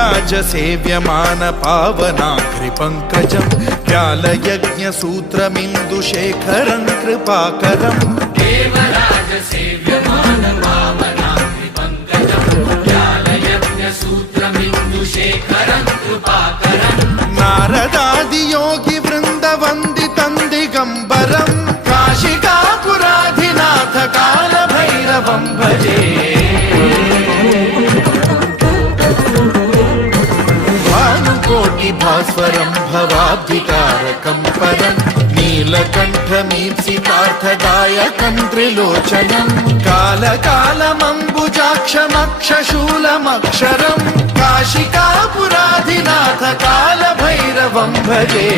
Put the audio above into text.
देवराजसेव्यमान पावनाग्रिपङ्कजं व्यालयज्ञसूत्रमिन्दुशेखरं कृपाकरं देवराजसेव्यमान पावनाग्रिपङ्कजं व्यालयज्ञसूत्रमिन्दुशेखरं कृपाकरं नारदादियोगिवृन्दवन्दितं दिगम्बरं काशिकापुराधिनाथ कालभैरवं भजे भास्वरं भवाब्धिकारकं परं नीलकण्ठमीप्सितार्थदायकं त्रिलोचनं कालकालमम्बुजाक्षमक्षशूलमक्षरं काशिकापुराधिनाथ कालभैरवं भजे